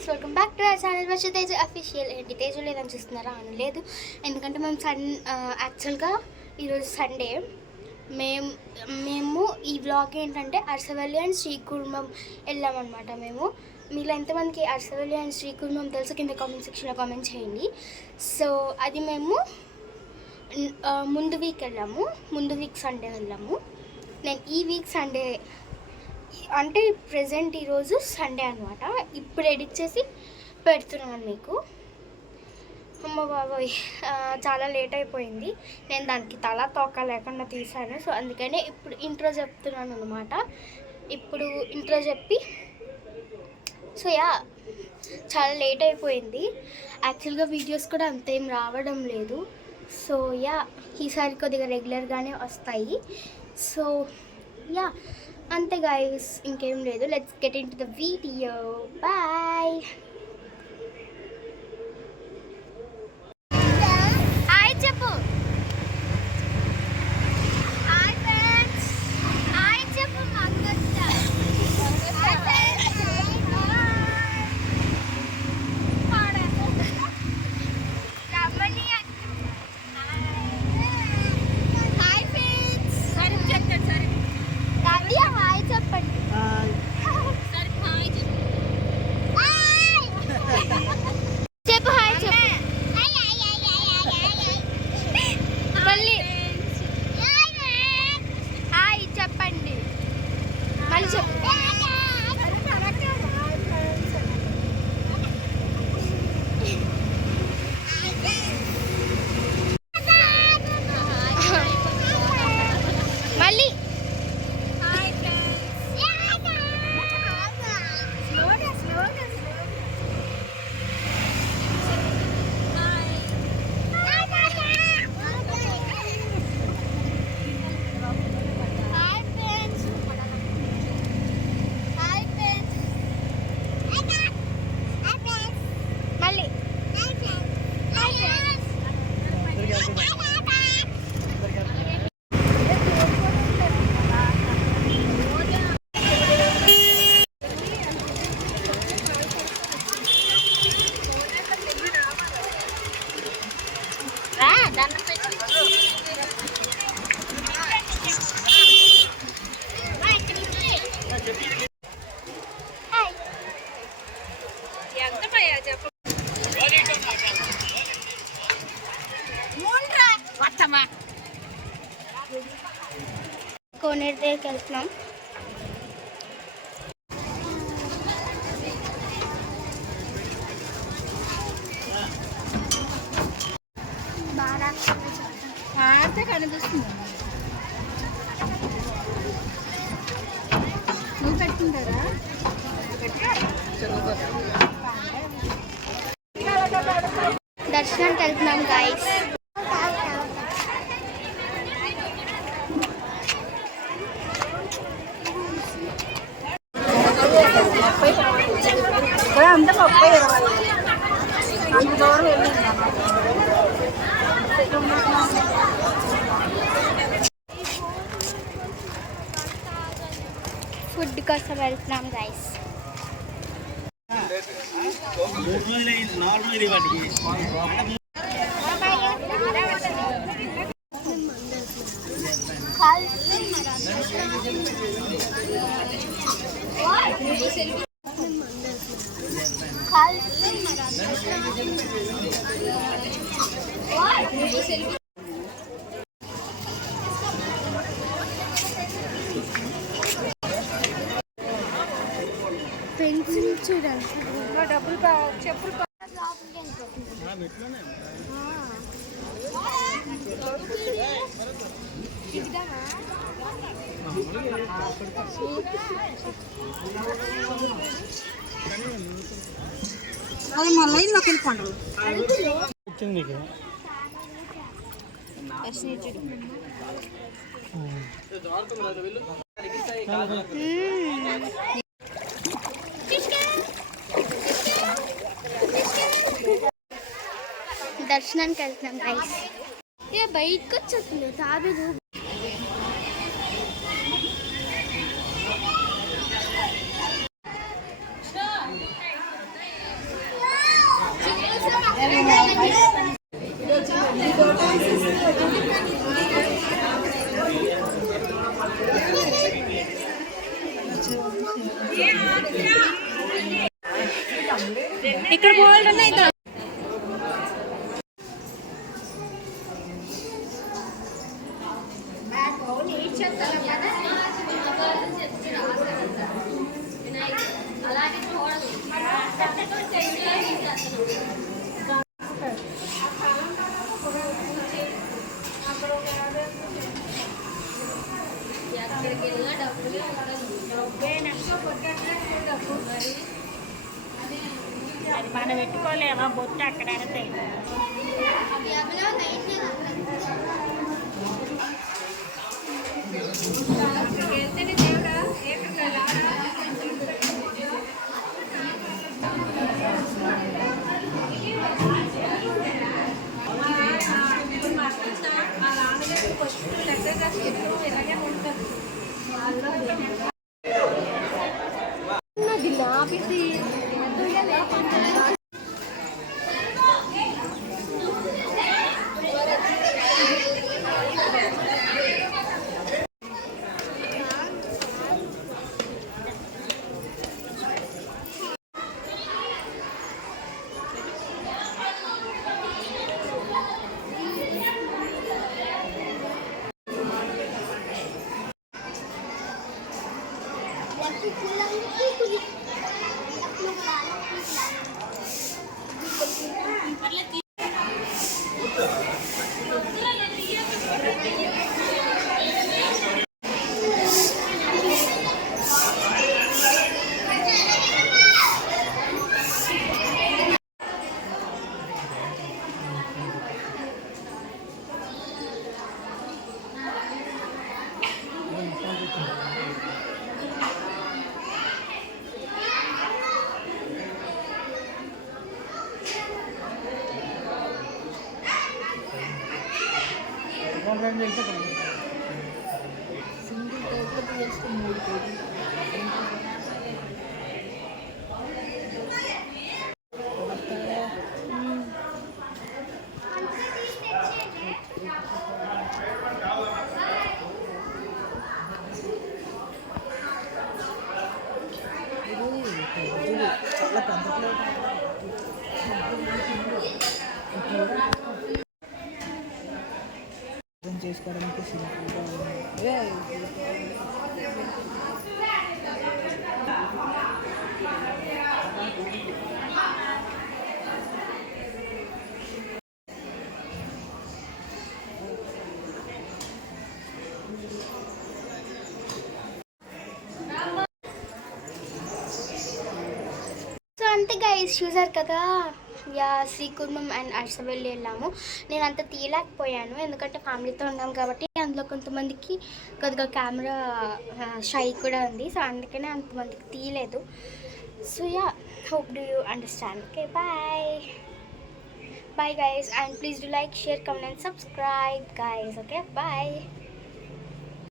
Guys, welcome back to our channel Varsha Teja official. ఏంటి తేజ లేదని చూస్తున్నారా? అని లేదు, ఎందుకంటే మేము యాక్చువల్గా ఈరోజు సండే. మేము ఈ వ్లాగ్ ఏంటంటే అరసవల్లి అండ్ శ్రీకుర్మం వెళ్ళామన్నమాట. మేము మీలో ఎంతమందికి అరసవల్లి అండ్ శ్రీకుర్మం తెలుసు కింద కామెంట్ సెక్షన్లో కామెంట్ చేయండి. సో అది మేము ముందు వీక్ వెళ్ళాము, ముందు వీక్ సండే వెళ్ళాము. నేను ఈ వీక్ సండే అంటే ప్రెజెంట్ ఈరోజు సండే అనమాట. ఇప్పుడు ఎడిట్ చేసి పెడుతున్నాను మీకు. అమ్మ బాబాయ్, చాలా లేట్ అయిపోయింది. నేను దానికి తల తోక లేకుండా తీసాను. సో అందుకనే ఇప్పుడు ఇంట్రో చెప్తున్నాను అనమాట. ఇప్పుడు ఇంట్రో చెప్పి సో చాలా లేట్ అయిపోయింది. యాక్చువల్గా వీడియోస్ కూడా అంతేం రావడం లేదు. సో ఈసారి కొద్దిగా రెగ్యులర్గానే వస్తాయి. సో అంతే గైస్, ఇంకేం లేదు. Let's get into the video. Bye. Hi చెప్పు. Hi friends. హాయ్ చెప్పు. కోనేరు దగ్గరికి వెళ్తున్నాం. బాగా కనిపిస్తుంది. నువ్వు పెట్టుకుంటారా? దర్శనానికి వెళ్తున్నాం గైస్. అంతా 30-20 అంత దూరం వెళ్ళింది. ఫుడ్ కోసం వెళ్తున్నాం గైస్. పెన్సిల్ చూడండి. డబ్బులు చెప్పులు అది మళ్ళీ ఇంట్లోకి వెళ్ళిపోండి. దర్శనానికి వెళ్తున్నాం గైస్. బయటకు వచ్చేస్తుంది తాబేదు. ఇక్కడ గోల్డ్ ఉన్నాయి కదా. అది మనం పెట్టుకోలేమా బొట్టు అక్కడ చాలా పెద్ద చేసుకోవడానికి సింపుల్గా సో అంతే గైస్, చూసారు కదా. యా, శ్రీకుర్మం అండ్ అరసవల్లి వెళ్ళాము. నేను అంత తీయలేకపోయాను ఎందుకంటే ఫ్యామిలీతో ఉన్నాం కాబట్టి. అందులో కొంతమందికి కొద్దిగా కెమెరా షై కూడా ఉంది, సో అందుకనే అంతమందికి తీయలేదు. So yeah, hope do you understand. Okay, bye guys, and please do like, share, comment and subscribe guys. Okay, bye.